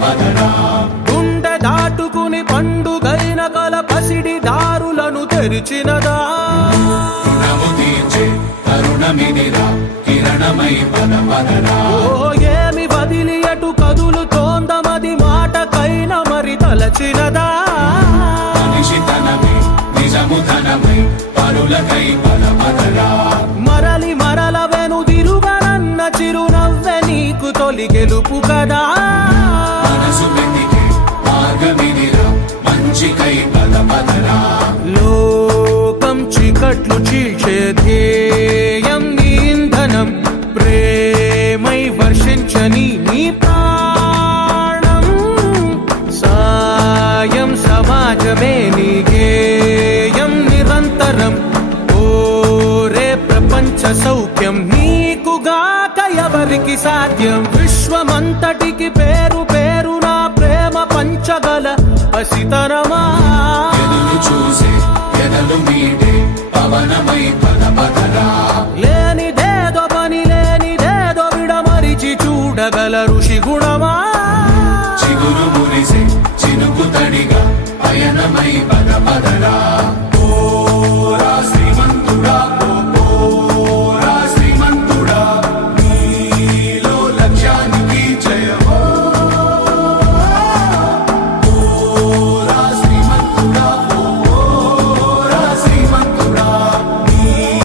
పదరా గుండె దాటుకుని పండుగైన కల పసిడి దారులను తెరిచినదా రుణము తీర్చే తరుణమిదిరా కిరణమై పదరా ఓ ఏమి వదిలి అటు కదులుతోందమది మాటకైన మరి తలచినదా మనిషితనమే నిజముధనమై పరులకై పదరా మరలి మరల వెనుదిరుగనన్న చిరునవ్వె నీకు తొలి గెలుపు కదా మనసు వెతికే మార్గమిదిరా మంచికై పదరా లోకం చీకట్లు చీల్చే ధ్యేయం నీ ఇంధనం ప్రేమై వర్షించని నీ ప్రాణం సాయం సమాజమే నీ గేయం నిరంతరం ఓరే ప్రపంచ సౌఖ్యం నీకుగాక ఎవరికి సాధ్యం విశ్వమంతటికి పేరు పేరు నా ప్రేమ పంచగల పసితనమా ఎదురు చూసే ఎదలు మీటే పవనమై పదరా లేనిదేదో పని లేనిదేదో విడమరిచి చూడగల ఋషి గుణమా చిగురు మురిసే చినుకు తడిగా పయనమై పదరా